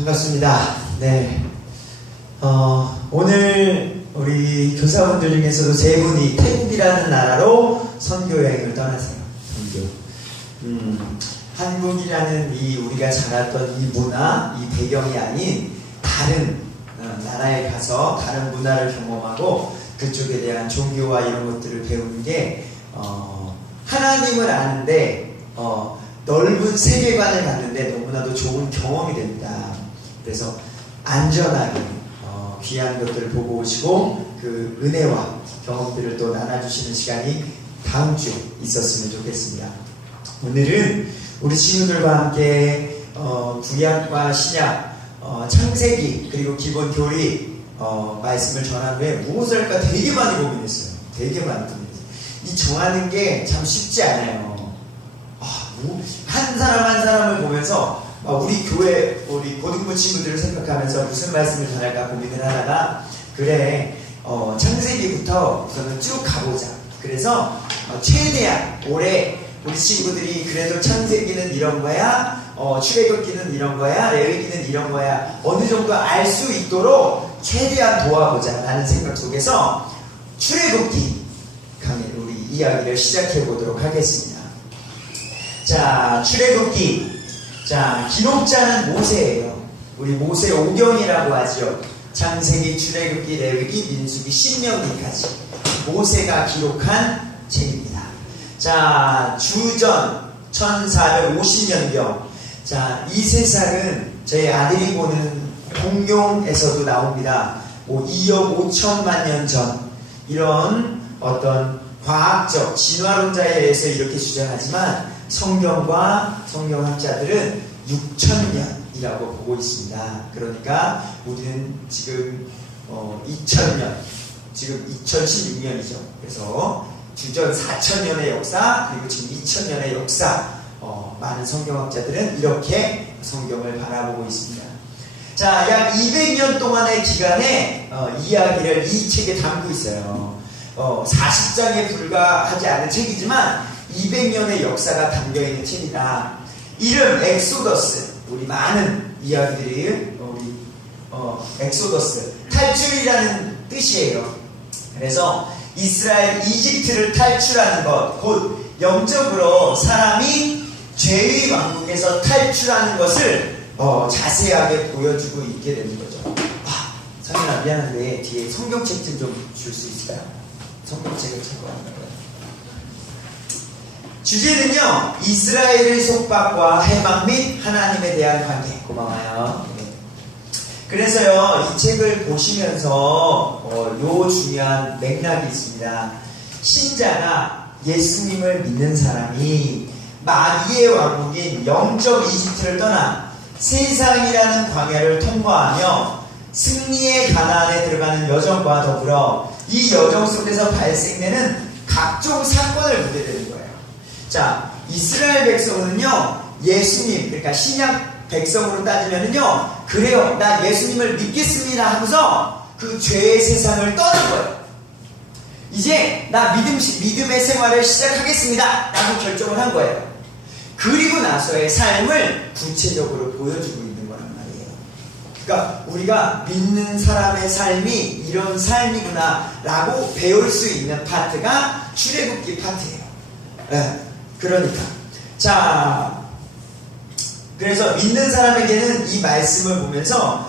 반갑습니다. 네. 오늘 우리 교사분들 중에서도 세 분이 태국이라는 나라로 선교여행을 떠나세요. 선교. 한국이라는 이 우리가 자랐던 이 문화, 이 배경이 아닌 다른 나라에 가서 다른 문화를 경험하고 그쪽에 대한 종교와 이런 것들을 배우는 게 하나님을 아는데 넓은 세계관을 갖는데 너무나도 좋은 경험이 됩니다. 그래서 안전하게 귀한 것들을 보고 오시고 그 은혜와 경험들을 또 나눠주시는 시간이 다음 주에 있었으면 좋겠습니다. 오늘은 우리 친구들과 함께 구약과 신약, 창세기 그리고 기본 교리 말씀을 전한 후에 무엇을 할까 되게 많이 고민했어요. 되게 많이 고민했어요. 이 정하는 게 참 쉽지 않아요. 한 사람 한 사람을 보면서 우리 교회 우리 고등부 친구들을 생각하면서 무슨 말씀을 전할까 고민을 하다가 그래 창세기부터 우선은 쭉 가보자. 그래서 최대한 올해 우리 친구들이 그래도 창세기는 이런 거야, 출애굽기는 이런 거야, 레위기는 이런 거야 어느 정도 알 수 있도록 최대한 도와보자 라는 생각 속에서 출애굽기 강의 우리 이야기를 시작해 보도록 하겠습니다. 자, 출애굽기. 자, 기록자는 모세예요. 우리 모세 오경이라고 하죠. 창세기, 출애굽기, 레위기, 민수기, 신명기까지 모세가 기록한 책입니다. 자, 주전 1450년경. 자, 이 세상은 저희 아들이 보는 공룡에서도 나옵니다. 2억 5천만 년 전 이런 어떤 과학적 진화론자에 의해서 이렇게 주장하지만 성경과 성경학자들은 6천년이라고 보고 있습니다. 그러니까 우리는 지금 2000년, 지금 2016년이죠. 그래서 주전 4000년의 역사, 그리고 지금 2000년의 역사, 많은 성경학자들은 이렇게 성경을 바라보고 있습니다. 자, 약 200년 동안의 기간에 이야기를 이 책에 담고 있어요. 40장에 불과하지 않은 책이지만 200년의 역사가 담겨있는 책이다. 이름 엑소더스. 우리 많은 이야기들이 엑소더스 탈출이라는 뜻이에요. 그래서 이스라엘 이집트를 탈출하는 것, 곧 영적으로 사람이 죄의 왕국에서 탈출하는 것을 자세하게 보여주고 있게 되는 거죠. 성현아 미안한데 뒤에 성경책 좀 줄 수 있을까요? 성경책을 찾아가는 거예요. 주제는요, 이스라엘의 속박과 해방 및 하나님에 대한 관계. 고마워요. 네. 그래서요, 이 책을 보시면서 요 중요한 맥락이 있습니다. 신자가 예수님을 믿는 사람이 마귀의 왕국인 영적 이집트를 떠나 세상이라는 광야를 통과하며 승리의 가나안에 들어가는 여정과 더불어 이 여정 속에서 발생되는 각종 사건을 보게 되는 거예요. 자, 이스라엘 백성은요, 예수님, 그러니까 신약 백성으로 따지면은요, 그래요, 나 예수님을 믿겠습니다 하면서 그 죄의 세상을 떠는 거예요. 이제 나 믿음의 생활을 시작하겠습니다 라고 결정을 한 거예요. 그리고 나서의 삶을 구체적으로 보여주고 있는 거란 말이에요. 그러니까 우리가 믿는 사람의 삶이 이런 삶이구나 라고 배울 수 있는 파트가 출애굽기 파트예요. 네. 그러니까 자, 그래서 믿는 사람에게는 이 말씀을 보면서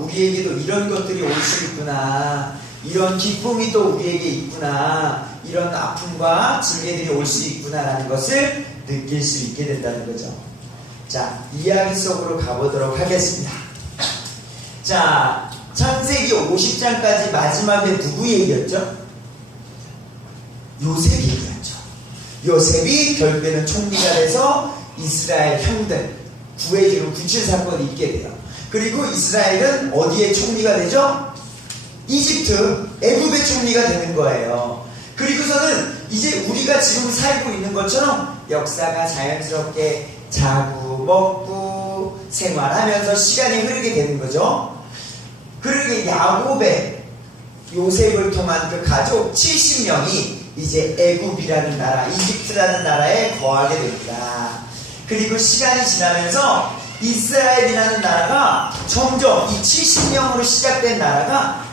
우리에게도 이런 것들이 올 수 있구나, 이런 기쁨이 또 우리에게 있구나, 이런 아픔과 징계들이 올 수 있구나 라는 것을 느낄 수 있게 된다는 거죠. 자, 이야기 속으로 가보도록 하겠습니다. 자, 창세기 50장까지 마지막에 누구 얘기였죠? 요셉 얘기였죠. 요셉이 결국에는 총리가 돼서 이스라엘 형들 구해주는 구출 사건이 있게 돼요. 그리고 이스라엘은 어디에 총리가 되죠? 이집트, 애굽의 총리가 되는 거예요. 그리고서는 이제 우리가 지금 살고 있는 것처럼 역사가 자연스럽게 자고 먹고 생활하면서 시간이 흐르게 되는 거죠. 그러게 야곱의 요셉을 통한 그 가족 70명이 이제 애굽이라는 나라, 이집트라는 나라에 거하게 됩니다. 그리고 시간이 지나면서 이스라엘이라는 나라가 점점 이 70년으로 시작된 나라가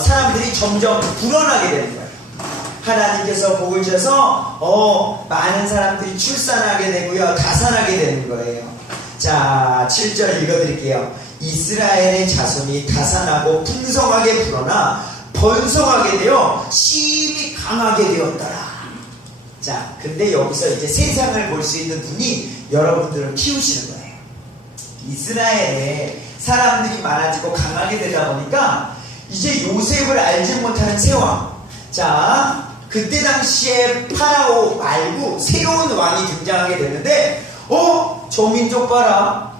사람들이 점점 불어나게 되는 거예요. 하나님께서 복을 주셔서 많은 사람들이 출산하게 되고요, 다산하게 되는 거예요. 자, 7절 읽어드릴게요. 이스라엘의 자손이 다산하고 풍성하게 불어나 번성하게 되어 심히 강하게 되었더라. 자, 근데 여기서 이제 세상을 볼 수 있는 분이 여러분들을 키우시는 거예요. 이스라엘에 사람들이 많아지고 강하게 되다 보니까 이제 요셉을 알지 못하는 새왕. 자, 그때 당시에 파라오 말고 새로운 왕이 등장하게 되는데 저 민족 봐라.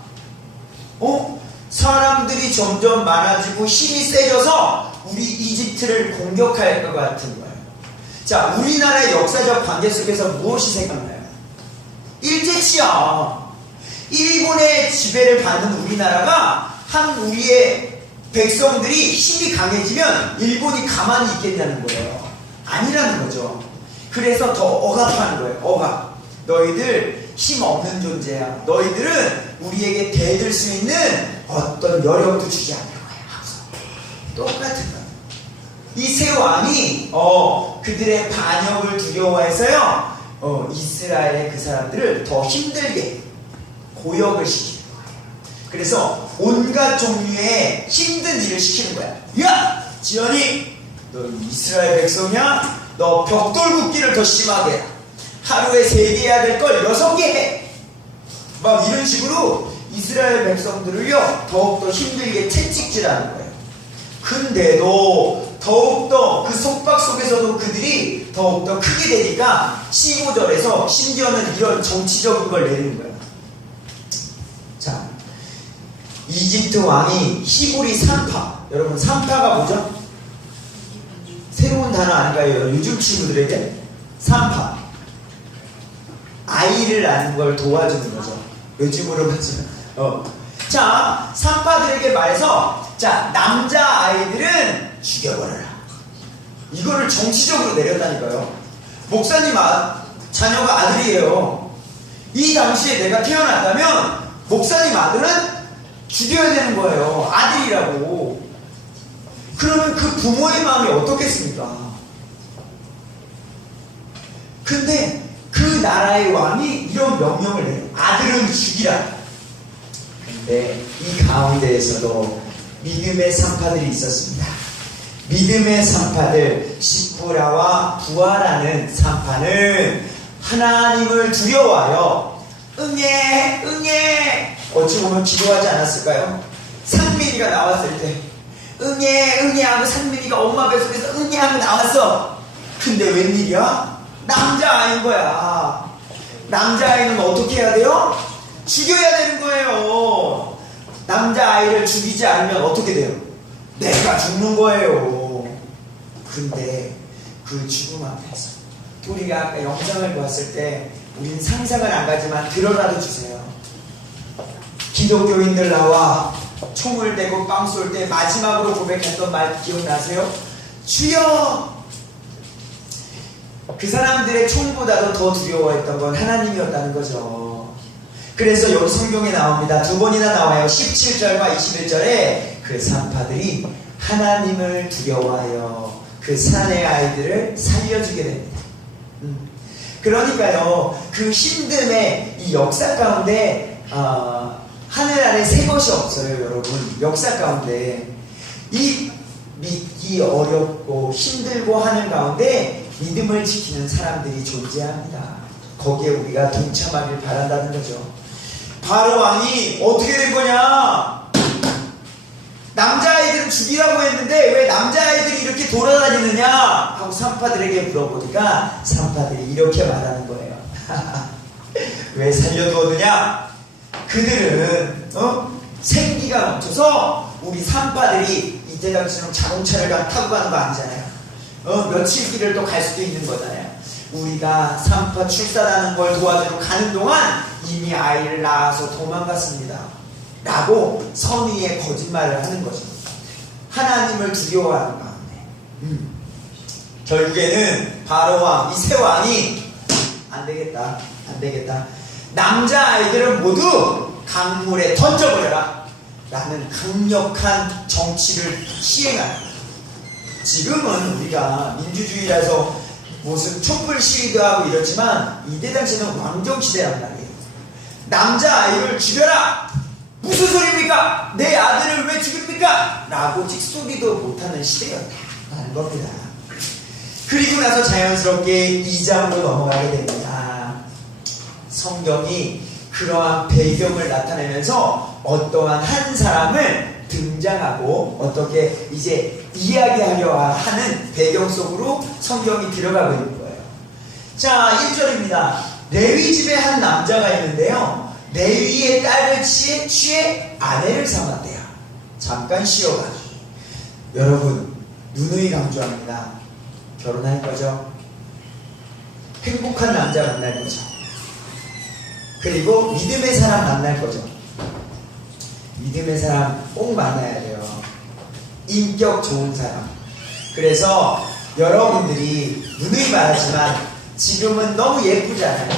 사람들이 점점 많아지고 힘이 세져서 우리 이집트를 공격할 것 같은 거예요. 자, 우리나라의 역사적 관계 속에서 무엇이 생각나요? 일제치야. 일본의 지배를 받는 우리나라가 우리의 백성들이 힘이 강해지면 일본이 가만히 있겠냐는 거예요. 아니라는 거죠. 그래서 더 억압하는 거예요. 억압. 너희들 힘 없는 존재야. 너희들은 우리에게 대들 수 있는 어떤 여력도 주지 않을 거야. 똑같은 거예요. 이 새 왕이 그들의 반역을 두려워해서요, 이스라엘의 그 사람들을 더 힘들게 고역을 시키는 거예요. 그래서 온갖 종류의 힘든 일을 시키는 거야. 야! 지연이, 너 이스라엘 백성이야? 너 벽돌 굽기를 더 심하게 해. 하루에 3개 해야 될 걸 6개 해. 막 이런 식으로 이스라엘 백성들을요, 더욱더 힘들게 채찍질하는 거예요. 근데도 더욱더 그 속박 속에서도 그들이 더욱더 크게 되니까 15절에서 심지어는 이런 정치적인 걸 내리는 거예요. 자, 이집트 왕이 히브리 산파. 여러분, 산파가 뭐죠? 새로운 단어 아닌가요? 요즘 친구들에게? 산파. 아이를 낳는 걸 도와주는 거죠. 요즘으로 하지만. 자, 산파들에게 말해서, 자, 남자 아이들은 죽여버려라. 이거를 정치적으로 내렸다니까요. 목사님 자녀가 아들이에요. 이 당시에 내가 태어났다면 목사님 아들은 죽여야 되는 거예요. 아들이라고. 그러면 그 부모의 마음이 어떻겠습니까? 근데 그 나라의 왕이 이런 명령을 내요. 아들은 죽이라. 근데 이 가운데에서도 믿음의 산파들이 있었습니다. 믿음의 산파들, 십부라와 부하라는 산파는 하나님을 두려워하여 응애 응애, 어찌 보면 기도하지 않았을까요? 상민이가 나왔을 때 응애 응애 하고 상민이가 엄마 뱃속에서 응애 하고 나왔어. 근데 웬일이야? 남자아이인 거야. 남자아이는 어떻게 해야 돼요? 죽여야 되는 거예요. 남자아이를 죽이지 않으면 어떻게 돼요? 내가 죽는 거예요. 근데 그 죽음 앞에서 우리가 아까 영상을 보았을 때 우린 상상을 안 가지만 들어라도 주세요. 기독교인들 나와 총을 대고 빵 쏠 때 마지막으로 고백했던 말 기억나세요? 주여! 그 사람들의 총보다도 더 두려워했던 건 하나님이었다는 거죠. 그래서 여기 성경에 나옵니다. 2번이나 나와요. 17절과 21절에 그 산파들이 하나님을 두려워하여 그 산의 아이들을 살려주게 됩니다. 그러니까요, 그 힘듦의 이 역사 가운데 하늘 아래 새 것이 없어요. 여러분, 역사 가운데 이 믿기 어렵고 힘들고 하는 가운데 믿음을 지키는 사람들이 존재합니다. 거기에 우리가 동참하길 바란다는 거죠. 바로 왕이 어떻게 된 거냐? 남자아이들은 죽이라고 했는데 왜 남자아이들이 이렇게 돌아다니느냐? 하고 산파들에게 물어보니까 산파들이 이렇게 말하는 거예요. 왜 살려두었느냐? 그들은 생기가 넘쳐서 우리 산파들이 이때 당시처럼 자동차를 타고 가는 거 아니잖아요. 며칠 길을 또 갈 수도 있는 거잖아요. 우리가 산파 출산하는 걸 도와주러 가는 동안 이미 아이를 낳아서 도망갔습니다. 라고 선의의 거짓말을 하는 거죠. 하나님을 두려워하는 가운데 결국에는 바로 왕, 이 새 왕이 안 되겠다. 남자아이들은 모두 강물에 던져버려라 라는 강력한 정치를 시행하는 거예요. 지금은 우리가 민주주의라서 무슨 촛불 시위도 하고 이렇지만 이때 당시에는 왕정시대란 말이에요. 남자아이를 죽여라! 무슨 소리입니까? 내 아들을 왜 죽입니까? 라고 찍소리도 못하는 시대였다는 겁니다. 그리고 나서 자연스럽게 2장으로 넘어가게 됩니다. 성경이 그러한 배경을 나타내면서 어떠한 한 사람을 등장하고 어떻게 이제 이야기하려 하는 배경 속으로 성경이 들어가고 있는 거예요. 자, 1절입니다. 레위 집에 한 남자가 있는데요. 레위의 딸을 취해 아내를 삼았대요. 잠깐 쉬어가기. 여러분, 누누이 강조합니다. 결혼할 거죠? 행복한 남자 만날 거죠? 그리고 믿음의 사람 만날 거죠? 믿음의 사람 꼭 만나야 돼요. 인격 좋은 사람. 그래서 여러분들이 누누이 말하지만 지금은 너무 예쁘잖아요.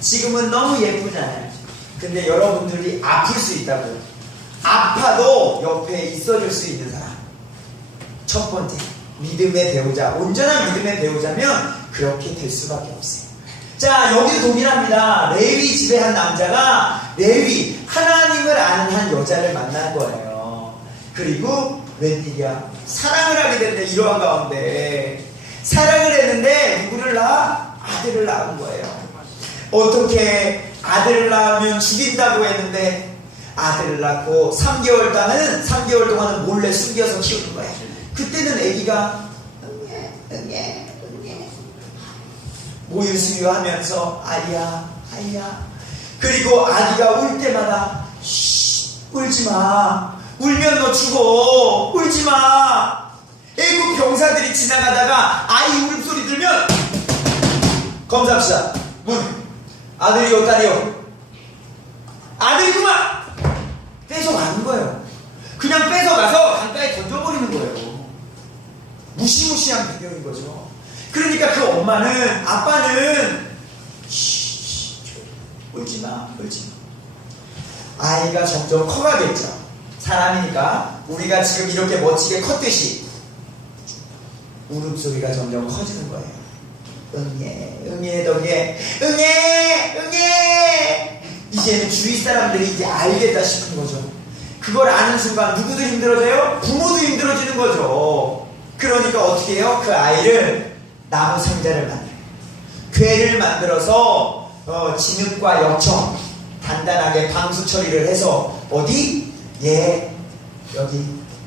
지금은 너무 예쁘잖아요. 근데 여러분들이 아플 수 있다고요. 아파도 옆에 있어줄 수 있는 사람. 첫 번째, 믿음의 배우자. 온전한 믿음의 배우자면 그렇게 될 수밖에 없어요. 자, 여기도 동일합니다. 레위 집에 한 남자가 레위, 하나님을 아는 한 여자를 만난 거예요. 그리고 웬일이야? 사랑을 하게 됐는데, 이러한 가운데 사랑을 했는데 누구를 낳아? 아들을 낳은 거예요. 어떻게 아들을 낳으면 죽인다고 했는데 아들을 낳고 3개월 동안은 몰래 숨겨서 키우는 거예요. 그때는 아기가 응애 모유 수유하면서 아이야. 그리고 아기가 울 때마다 울지마. 울면 너 죽어. 울지마. 애국 병사들이 지나가다가 아이 울음소리 들면 검사합시다. 문. 아들이요 딸이요? 아들이구만. 뺏어가는 거예요. 그냥 뺏어가서 강가에 던져버리는 거예요. 무시무시한 배경인 거죠. 그러니까 그 엄마는, 아빠는 울지마. 아이가 점점 커가겠죠. 사람이니까 우리가 지금 이렇게 멋지게 컸듯이 울음소리가 점점 커지는 거예요. 응애. 이제는 주위 사람들이 이제 알겠다 싶은 거죠. 그걸 아는 순간 누구도 힘들어져요? 부모도 힘들어지는 거죠. 그러니까 어떻게 해요? 그 아이를 나무 상자를 만들어요. 궤를 만들어서 진흙과 역청 단단하게 방수 처리를 해서 어디? 여기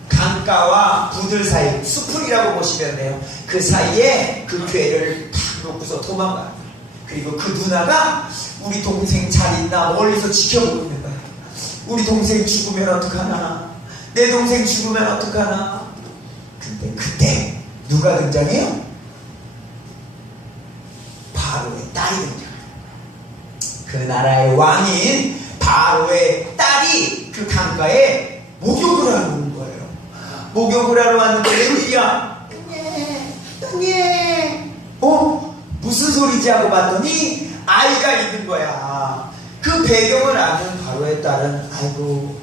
강가와 부들 사이, 수풀이라고 보시면 돼요. 그 사이에 그 궤를 탁 놓고서 도망가요. 그리고 그 누나가 우리 동생 잘 있나 멀리서 지켜보고 있는 거예요. 우리 동생 죽으면 어떡하나? 내 동생 죽으면 어떡하나? 근데 그때 누가 등장해요? 바로의 딸이 등장해요. 그 나라의 왕인 바로의 딸이 그 강가에 목욕을 하러 오는 거예요. 목욕을 하러 왔는데 웬일이야? 응애. 무슨 소리지 하고 봤더니 아이가 있는 거야. 그 배경을 아는 바로의 딸은 아이고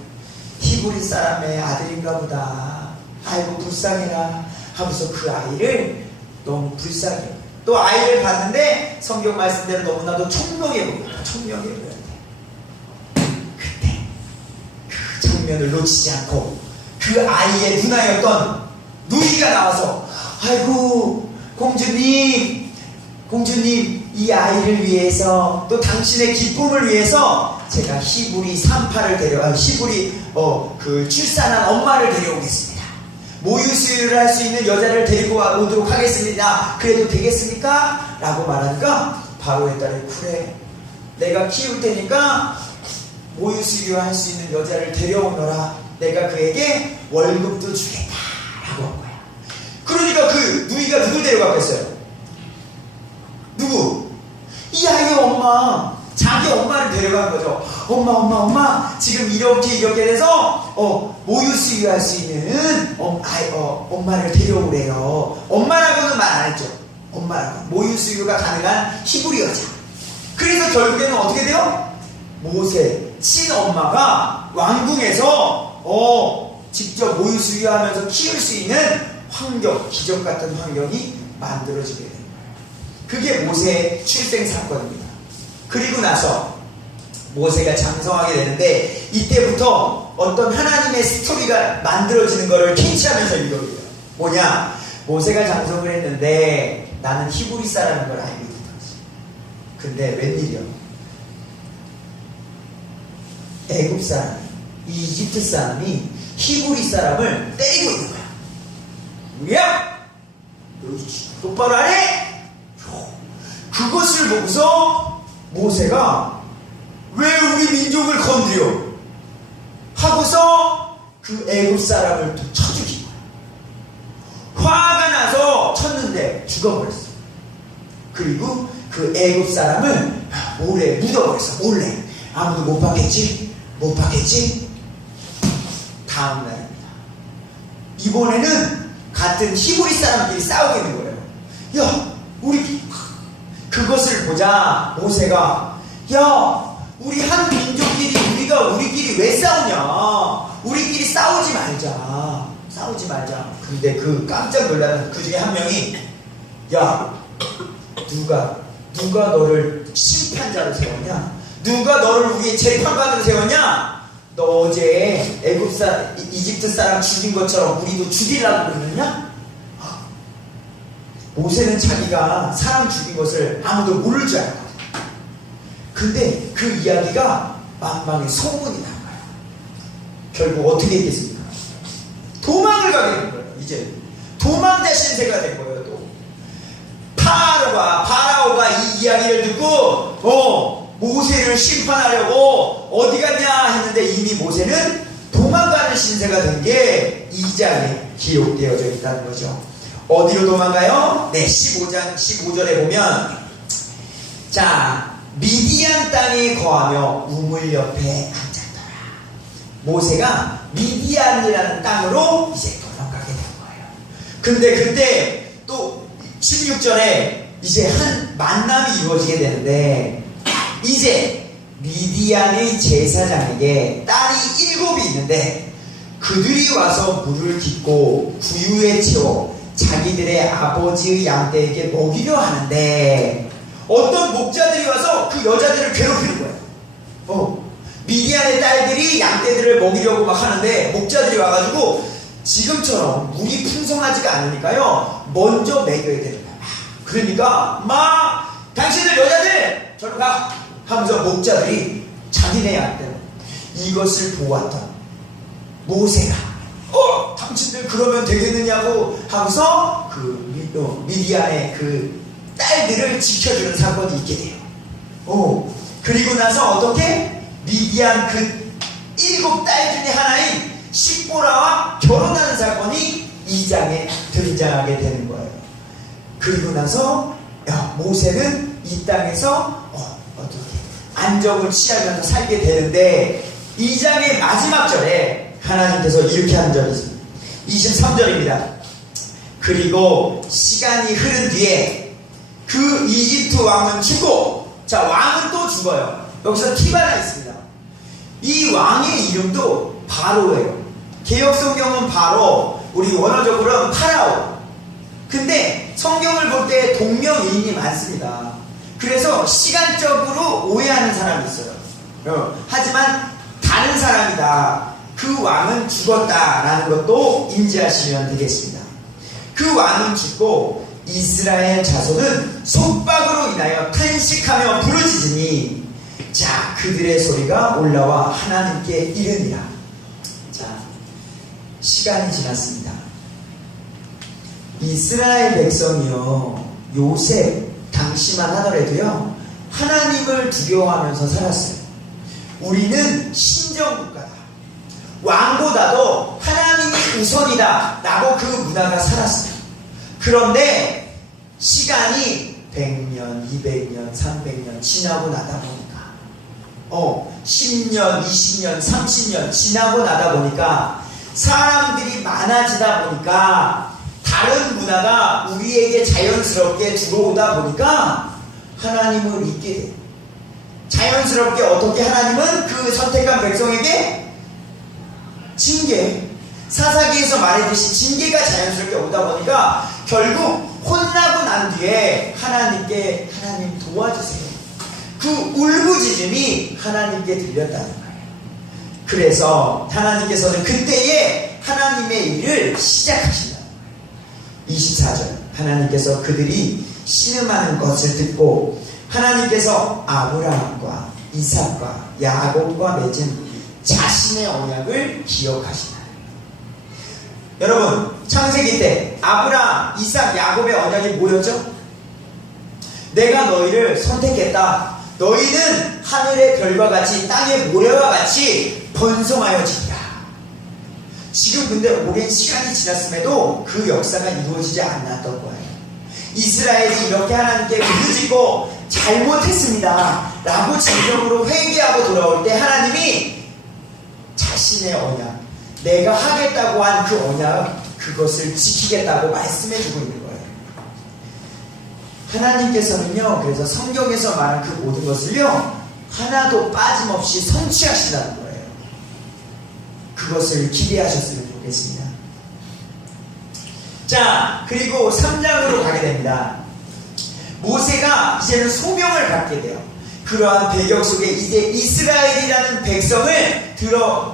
히브리 사람의 아들인가 보다. 아이고 불쌍해라 하면서 그 아이를 너무 불쌍해. 또 아이를 봤는데 성경 말씀대로 너무나도 총명해 보인다. 그때 그 장면을 놓치지 않고 그 아이의 누나였던 누이가 나와서 아이고 공주님 이 아이를 위해서 또 당신의 기쁨을 위해서 제가 히브리 그 출산한 엄마를 데려오겠습니다. 모유 수유를 할 수 있는 여자를 데리고 오도록 하겠습니다. 그래도 되겠습니까? 라고 말하니까 바로의 딸이 그래 내가 키울 테니까 모유 수유할 수 있는 여자를 데려오너라. 내가 그에게 월급도 주겠다 라고 한 거야. 그러니까 그 누이가 누굴 데려가겠어요? 누구? 이 아이의 엄마. 자기 엄마를 데려간 거죠. 엄마 지금 이렇게 돼서 모유 수유할 수 있는 엄마를 데려오래요. 엄마라고는 말 안 했죠. 엄마라고 모유 수유가 가능한 히브리 여자. 그래서 결국에는 어떻게 돼요? 모세 친엄마가 왕궁에서 직접 모유 수유하면서 키울 수 있는 환경, 기적 같은 환경이 만들어지게 된 거예요. 그게 모세의 출생 사건입니다. 그리고 나서 모세가 장성하게 되는데 이때부터 어떤 하나님의 스토리가 만들어지는 것을 캐치하면서 읽어요. 뭐냐? 모세가 장성을 했는데 나는 히브리 사람인 걸 알게 된 거지. 근데 웬일이야? 애굽 사람, 이 이집트 사람이 히브리 사람을 때리고 있는 거야. 뭐야? 여기 똑바로 안 해? 그것을 보고서 모세가 왜 우리 민족을 건드려? 하고서 그 애굽 사람을 또 쳐 죽인 거야. 화가 나서 쳤는데 죽어버렸어. 그리고 그 애굽 사람을 몰래 묻어버렸어. 몰래. 아무도 못 봤겠지? 못 봤겠지? 다음 날입니다. 이번에는 같은 히브리 사람끼리 싸우게 된 거예요. 야, 우리 그것을 보자 모세가 야, 우리 한 민족끼리 우리끼리 왜 싸우냐? 우리끼리 싸우지 말자. 싸우지 말자. 근데 그 깜짝 놀라는 그 중에 한 명이 야, 누가 너를 심판자로 세웠냐? 누가 너를 우리의 재판관으로 세웠냐? 너 어제 이집트 사람 죽인 것처럼 우리도 죽이려고 그러느냐? 모세는 자기가 사람 죽인 것을 아무도 모를 줄 알거든. 근데 그 이야기가 만방에 소문이 난 거야. 결국 어떻게 됐습니까? 도망을 가게 된 거예요. 이제 도망자 신세가 된 거예요. 또 파라오가 이 이야기를 듣고 모세를 심판하려고 어디 갔냐 했는데 이미 모세는 도망가는 신세가 된 게 2장에 기록되어져 있다는 거죠. 어디로 도망가요? 네, 15절에 보면 자, 미디안 땅에 거하며 우물 옆에 앉았더라. 모세가 미디안이라는 땅으로 이제 도망가게 된 거예요. 근데 그때 또 16절에 이제 한 만남이 이루어지게 되는데 이제 미디안의 제사장에게 딸이 7이 있는데 그들이 와서 물을 깃고 구유에 채워 자기들의 아버지의 양떼에게 먹이려 하는데 어떤 목자들이 와서 그 여자들을 괴롭히는 거예요. 미디안의 딸들이 양떼들을 먹이려고 막 하는데 목자들이 와가지고 지금처럼 물이 풍성하지가 않으니까요 먼저 먹여야 되는 거야. 그러니까 막 당신들 여자들 저리 가 하면서 목자들이 자기네 양떼를 이것을 보았던 모세가 당신들 그러면 되겠느냐고 하고서 그 미디안의 그 딸들을 지켜주는 사건이 있게 돼요. 그리고 나서 어떻게 미디안 그 7딸 중에 하나인 십보라와 결혼하는 사건이 2장에 등장하게 되는 거예요. 그리고 나서 모세는 이 땅에서 어떻게 안정을 취하면서 살게 되는데 2장의 마지막 절에 하나님께서 이렇게 하는 절이 있습니다. 23절입니다. 그리고 시간이 흐른 뒤에 그 이집트 왕은 죽고 자 왕은 또 죽어요. 여기서 팁 하나 있습니다. 이 왕의 이름도 바로예요. 개역성경은 바로 우리 원어적으로는 파라오. 근데 성경을 볼 때 동명이인이 많습니다. 그래서 시간적으로 오해하는 사람이 있어요. 하지만 다른 사람이다. 그 왕은 죽었다라는 것도 인지하시면 되겠습니다. 그 왕은 죽고 이스라엘 자손은 속박으로 인하여 탄식하며 부르짖으니 자 그들의 소리가 올라와 하나님께 이르니라. 자 시간이 지났습니다. 이스라엘 백성이요 요셉 당시만 하더라도요 하나님을 두려워하면서 살았어요. 우리는 신정국가다. 왕보다도 하나님이 우선이다 라고 그 문화가 살았어요. 그런데 시간이 100년, 200년, 300년 지나고 나다 보니까 10년, 20년, 30년 지나고 나다 보니까 사람들이 많아지다 보니까 다른 문화가 우리에게 자연스럽게 들어오다 보니까 하나님을 잊게 돼요. 자연스럽게 어떻게 하나님은 그 선택한 백성에게 징계, 사사기에서 말했듯이 징계가 자연스럽게 오다 보니까 결국 혼나고 난 뒤에 하나님께 하나님 도와주세요. 그 울부짖음이 하나님께 들렸다는 거예요. 그래서 하나님께서는 그때에 하나님의 일을 시작하신다. 24절 하나님께서 그들이 신음하는 것을 듣고 하나님께서 아브라함과 이삭과 야곱과 맺은 자신의 언약을 기억하시나. 여러분 창세기 때 아브라함, 이삭, 야곱의 언약이 뭐였죠? 내가 너희를 선택했다. 너희는 하늘의 별과 같이 땅의 모래와 같이 번성하여지리라. 지금 근데 오랜 시간이 지났음에도 그 역사가 이루어지지 않았던 거예요. 이스라엘이 이렇게 하나님께 부르짖고 잘못했습니다 라고 진정으로 회개하고 돌아올 때 하나님이 자신의 언약, 내가 하겠다고 한 그 언약, 그것을 지키겠다고 말씀해주고 있는 거예요. 하나님께서는요, 그래서 성경에서 말한 그 모든 것을요, 하나도 빠짐없이 성취하신다는 거예요. 그것을 기대하셨으면 좋겠습니다. 자, 그리고 3장으로 가게 됩니다. 모세가 이제는 소명을 갖게 돼요. 그러한 배경 속에 이제 이스라엘이라는 백성을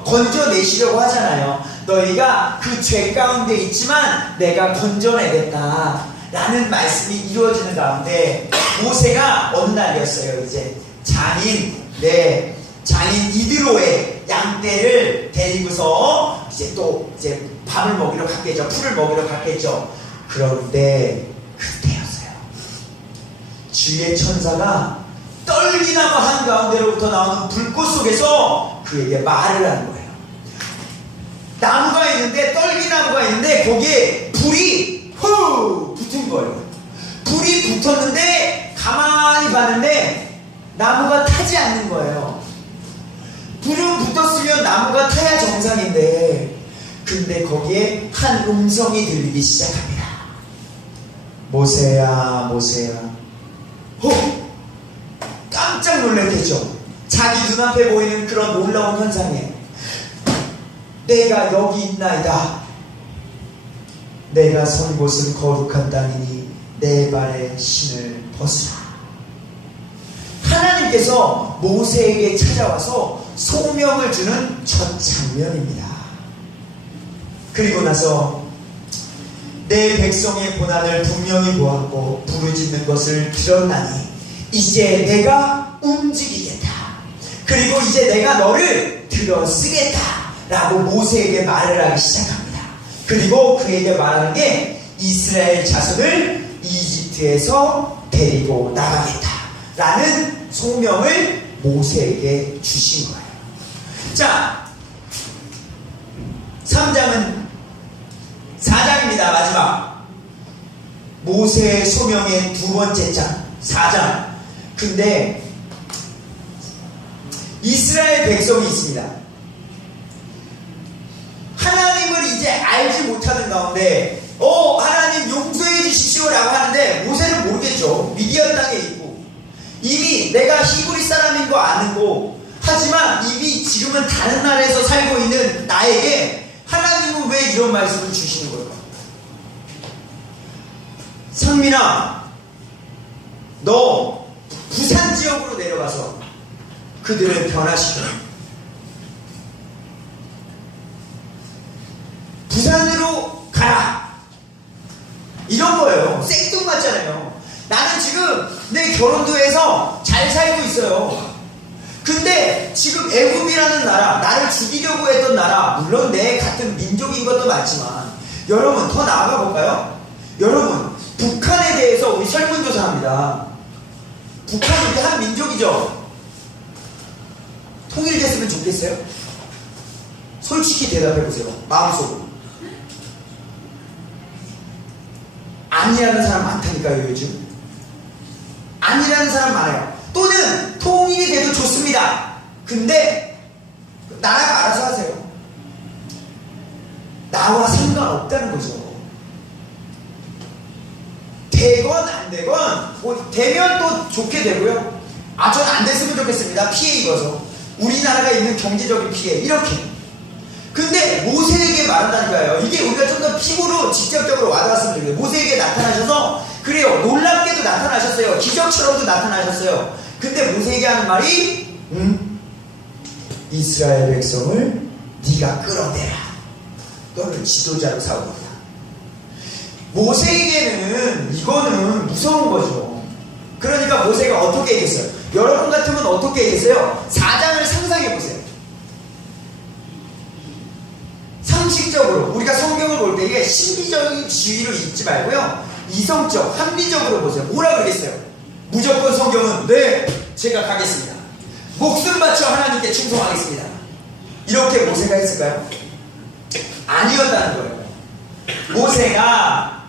건져내시려고 하잖아요. 너희가 그 죄 가운데 있지만 내가 건져내겠다 라는 말씀이 이루어지는 가운데 모세가 어느 날이었어요. 이제 장인 이드로의 양떼를 데리고서 이제 밥을 먹이러 갔겠죠. 풀을 먹이러 갔겠죠. 그런데 그때였어요. 주의 천사가 떨기나무 한가운데로부터 나오는 불꽃 속에서 그에게 말을 하는 거예요. 나무가 있는데, 떨기나무가 있는데 거기에 불이 붙은 거예요. 불이 붙었는데 가만히 봤는데 나무가 타지 않는 거예요. 불은 붙었으면 나무가 타야 정상인데, 근데 거기에 한 음성이 들리기 시작합니다. 모세야, 모세야. 깜짝 놀랐겠죠. 자기 눈앞에 보이는 그런 놀라운 현상에 내가 여기 있나이다. 내가 선 곳은 거룩한 땅이니 내 발에 신을 벗으라. 하나님께서 모세에게 찾아와서 소명을 주는 첫 장면입니다. 그리고 나서 내 백성의 고난을 분명히 보았고 부르짖는 것을 들었나니 이제 내가 움직이겠다. 그리고 이제 내가 너를 들어쓰겠다 라고 모세에게 말을 하기 시작합니다. 그리고 그에게 말하는 게 이스라엘 자손을 이집트에서 데리고 나가겠다 라는 소명을 모세에게 주신 거예요. 자, 3장은 4장입니다. 마지막 모세의 소명의 두 번째 장 4장. 근데 이스라엘 백성이 있습니다. 하나님을 이제 알지 못하는 가운데 하나님 용서해 주십시오 라고 하는데 모세는 모르겠죠. 미디안 땅에 있고 이미 내가 히브리 사람인 거 아는고, 하지만 이미 지금은 다른 나라에서 살고 있는 나에게 하나님은 왜 이런 말씀을 주시는 걸까? 상민아, 너 부산 지역으로 내려가서 그들을 변화시켜. 부산으로 가라. 이런 거예요. 생뚱맞잖아요. 나는 지금 내 결혼도 해서 잘 살고 있어요. 근데 지금 애굽이라는 나라, 나를 죽이려고 했던 나라, 물론 내 같은 민족인 것도 맞지만, 여러분 더 나아가 볼까요? 여러분, 북한에 대해서 우리 설문조사합니다. 북한이 이제 한 민족이죠. 통일됐으면 좋겠어요? 솔직히 대답해보세요. 마음속으로. 아니라는 사람 많다니까요, 요즘. 아니라는 사람 많아요. 또는 통일이 돼도 좋습니다. 근데 나라가 알아서 하세요. 나와 상관없다는 거죠. 되건 안 되건, 뭐 되면 또 좋게 되고요. 저는 안 됐으면 좋겠습니다. 피해 입어서. 우리나라가 있는 경제적인 피해. 이렇게. 근데 모세에게 말한다니까요. 이게 우리가 좀 더 피부로 직접적으로 와닿았으면 좋겠어요. 모세에게 나타나셔서, 그래요. 놀랍게도 나타나셨어요. 기적처럼도 나타나셨어요. 근데 모세에게 하는 말이, 이스라엘 백성을 네가 끌어내라. 너를 지도자로 삼으라. 모세에게는 이거는 무서운 거죠. 그러니까 모세가 어떻게 얘기했어요? 여러분 같으면 어떻게 얘기했어요? 4장을 상상해 보세요. 상식적으로 우리가 성경을 볼 때 이게 신비적인 주의로 읽지 말고요, 이성적, 합리적으로 보세요. 뭐라 그러겠어요? 무조건 성경은 네, 제가 가겠습니다. 목숨 바쳐 하나님께 충성하겠습니다. 이렇게 모세가 했을까요? 아니었다는 거예요. 모세가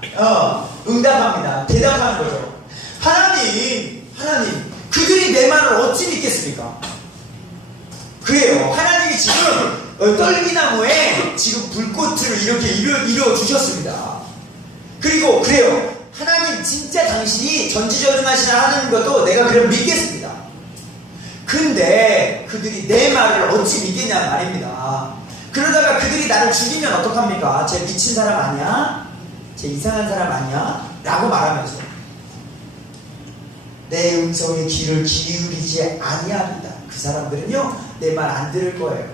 응답합니다. 대답하는 거죠. 하나님, 그들이 내 말을 어찌 믿겠습니까? 그래요. 하나님이 지금 떨기나무에 지금 불꽃을 이렇게 이루어 주셨습니다. 그리고 그래요. 하나님 진짜 당신이 전지전능하시나 하는 것도 내가 그럼 믿겠습니다. 근데 그들이 내 말을 어찌 믿겠냐 말입니다. 그러다가 그들이 나를 죽이면 어떡합니까? 쟤 미친 사람 아니야? 쟤 이상한 사람 아니야? 라고 말하면서 내 음성에 귀를 기울이지 아니합니다. 그 사람들은요, 내 말 안 들을 거예요.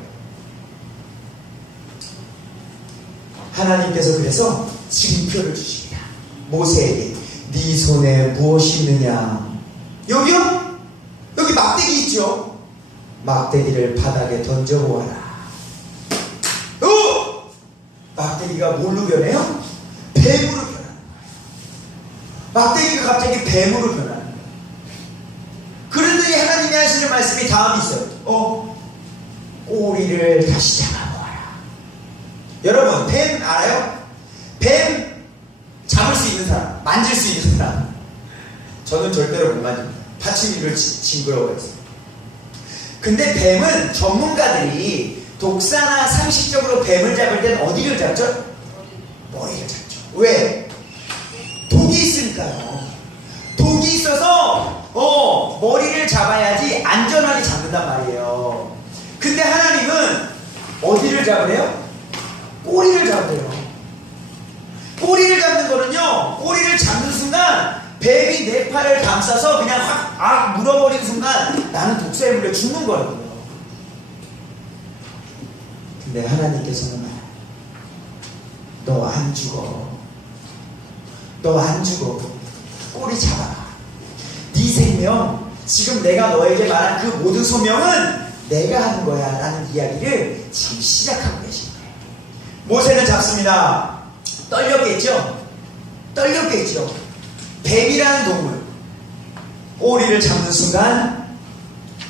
하나님께서 그래서 징표를 주십니다. 모세에게 네 손에 무엇이 있느냐? 여기요? 여기 막대기 있죠? 막대기를 바닥에 던져보아라. 막대기가 뭘로 변해요? 뱀으로 변하는 거예요. 막대기가 갑자기 뱀으로 변하는 거예요. 그러더니 하나님이 하시는 말씀이 다음 있어요. 꼬리를 다시 잡아보아라. 여러분, 뱀 알아요? 뱀 잡을 수 있는 사람, 만질 수 있는 사람. 저는 절대로 못 만집니다. 파충류를 징그러워해서. 근데 뱀은 전문가들이 독사나 상식적으로 뱀을 잡을 땐 어디를 잡죠? 머리를 잡죠. 왜? 독이 있으니까요. 독이 있어서 머리를 잡아야지 안전하게 잡는단 말이에요. 근데 하나님은 어디를 잡으래요? 꼬리를 잡으래요. 꼬리를 잡는 거는요, 꼬리를 잡는 순간 뱀이 내 팔을 감싸서 그냥 확 물어버리는 순간 나는 독사에 물려 죽는 거라고요. 근데 하나님께서는 너 안 죽어. 너 안 죽어. 꼬리 잡아라. 네 생명, 지금 내가 너에게 말한 그 모든 소명은 내가 하는 거야 라는 이야기를 지금 시작하고 계신 거예요. 모세는 잡습니다. 떨렸겠죠? 뱀이라는 동물, 꼬리를 잡는 순간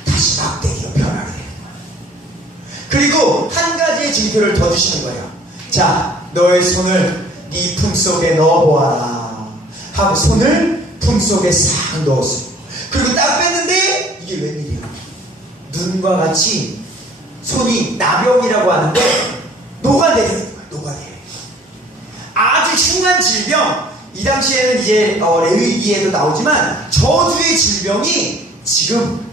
다시 막대기로 변하게 되는 거예요. 그리고 한 가지의 징표를 더 주시는 거예요. 자, 너의 손을 네 품속에 넣어보아라 하고 손을 품속에 싹 넣었어요. 그리고 딱 뺐는데 이게 웬일이야? 눈과 같이 손이 나병이라고 하는데 녹아내리는 거예요. 녹아내려. 아주 흉한 질병, 이 당시에는 이제 레위기에도 나오지만 저주의 질병이 지금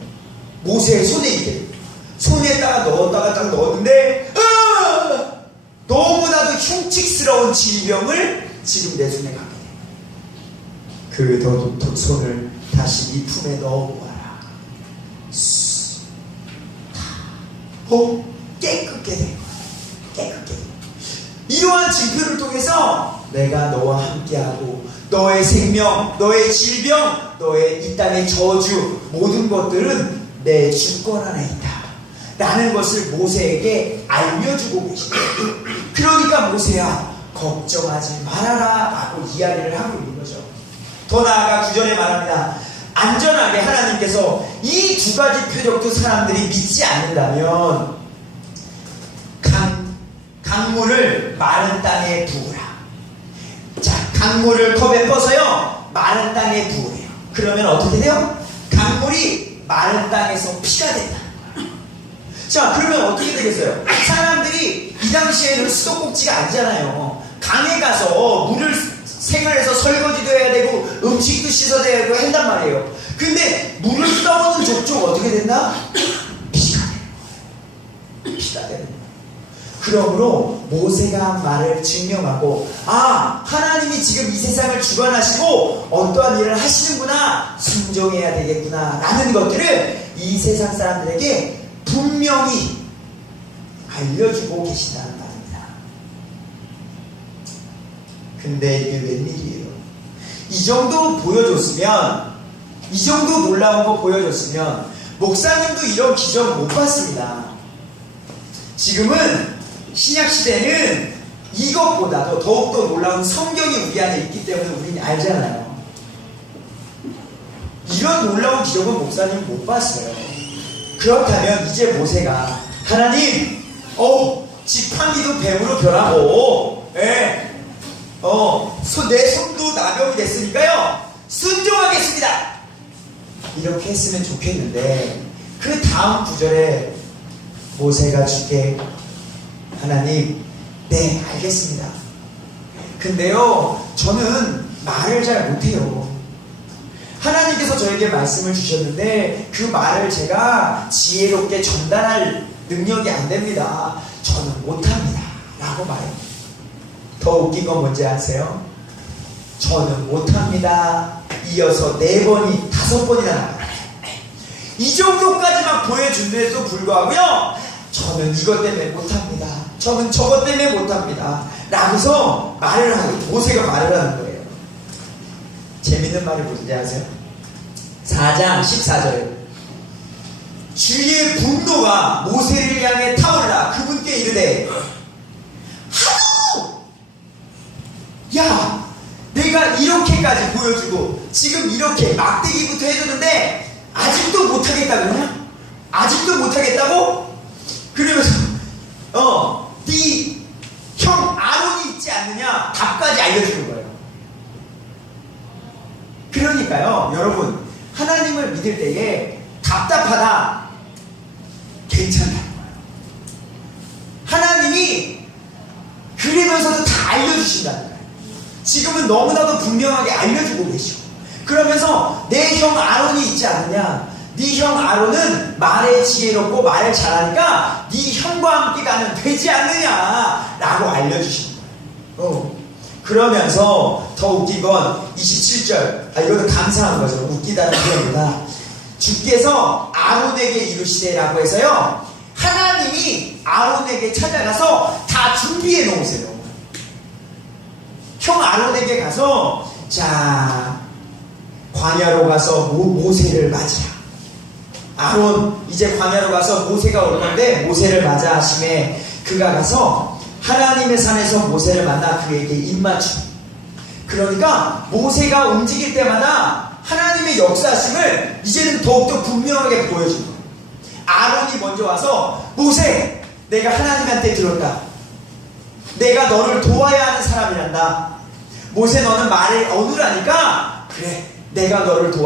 모세의 손에 있게, 손에다가 넣었다가 딱 넣었는데 너무나도 흉측스러운 질병을 지금 내 손에 갖게 돼. 그 손을 다시 네 품에 넣어보아라. 깨끗게 된 거야. 깨끗게. 이러한 징표를 통해서 내가 너와 함께하고 너의 생명, 너의 질병, 너의 이 땅의 저주, 모든 것들은 내 주권 안에 있다 라는 것을 모세에게 알려주고 계십니다. 그러니까 모세야, 걱정하지 말아라 라고 이야기를 하고 있는 거죠. 더 나아가 9절에 말합니다. 안전하게 하나님께서 이 두 가지 표적도 사람들이 믿지 않는다면 강물을 마른 땅에 부으라. 자, 강물을 컵에 퍼서요, 마른 땅에 부으래요. 그러면 어떻게 돼요? 강물이 마른 땅에서 피가 된다. 자, 그러면 어떻게 되겠어요? 사람들이 이 당시에는 수도꼭지가 아니잖아요. 강에 가서 물을 생활해서 설거지도 해야 되고 음식도 씻어야 되고 한단 말이에요. 근데 물을 떠오는 족족 어떻게 됐나? 피가 되는 거예요. 피가 되는 거예요. 그러므로 모세가 한 말을 증명하고, 아, 하나님이 지금 이 세상을 주관하시고 어떠한 일을 하시는구나, 순종해야 되겠구나 라는 것들을 이 세상 사람들에게 분명히 알려주고 계신다는 말입니다. 근데 이게 웬일이에요? 이 정도 보여줬으면, 이 정도 놀라운 거 보여줬으면 목사님도 이런 기적 못 봤습니다. 지금은 신약시대는 이것보다도 더욱더 놀라운 성경이 우리 안에 있기 때문에 우리는 알잖아요. 이런 놀라운 기적은 목사님은 못 봤어요. 그렇다면 이제 모세가, 하나님, 지팡이도 뱀으로 변하고, 내 손도 나병이 됐으니까요, 순종하겠습니다, 이렇게 했으면 좋겠는데, 그 다음 구절에 모세가 주께, 하나님, 네, 알겠습니다. 근데요, 저는 말을 잘 못해요. 하나님께서 저에게 말씀을 주셨는데 그 말을 제가 지혜롭게 전달할 능력이 안 됩니다. 저는 못합니다 라고 말해요. 더 웃긴 건 뭔지 아세요? 저는 못합니다 이어서 4번이 5번이나 나와요. 이 정도까지만 보여준데도 불구하고요, 저는 이것 때문에 못합니다, 저는 저것 때문에 못합니다 라고서 말을 하고, 모세가 말을 하는 거예요. 재밌는 말이 뭔지 아세요? 4장 14절, 주의 분노가 모세를 향해 타올라 그분께 이르되, 하도 야, 내가 이렇게까지 보여주고 지금 이렇게 막대기부터 해줬는데 아직도 못하겠다 그러냐? 아직도 못하겠다고? 그러면서 네 형 아론이 있지 않느냐 답까지 알려주는 거예요. 그러니까요, 여러분, 하나님을 믿을 때에 답답하다, 괜찮다는 거예요. 하나님이 그러면서도 다 알려주신다는 거예요. 지금은 너무나도 분명하게 알려주고 계시고, 그러면서 내 형 아론이 있지 않느냐, 네 형 아론은 말에 지혜롭고 말을 잘하니까 네 형과 함께 가면 되지 않느냐 라고 알려주신 거예요. 그러면서 더 웃긴 건 27절, 이거는 감사한 거죠. 웃기다는 표현보다, 주께서 아론에게 이르시되 라고 해서요, 하나님이 아론에게 찾아가서 다 준비해 놓으세요. 형 아론에게 가서, 자, 광야로 가서 모세를 맞이라. 아론 이제 광야로 가서 모세가 올 건데 모세를 맞아 하심에 그가 가서 하나님의 산에서 모세를 만나 그에게 입맞춤. 그러니까 모세가 움직일 때마다 하나님의 역사심을 이제는 더욱더 분명하게 보여준 거예요. 아론이 먼저 와서, 모세, 내가 하나님한테 들었다, 내가 너를 도와야 하는 사람이란다, 모세 너는 말을 어눌하니까 그래, 내가 너를 도와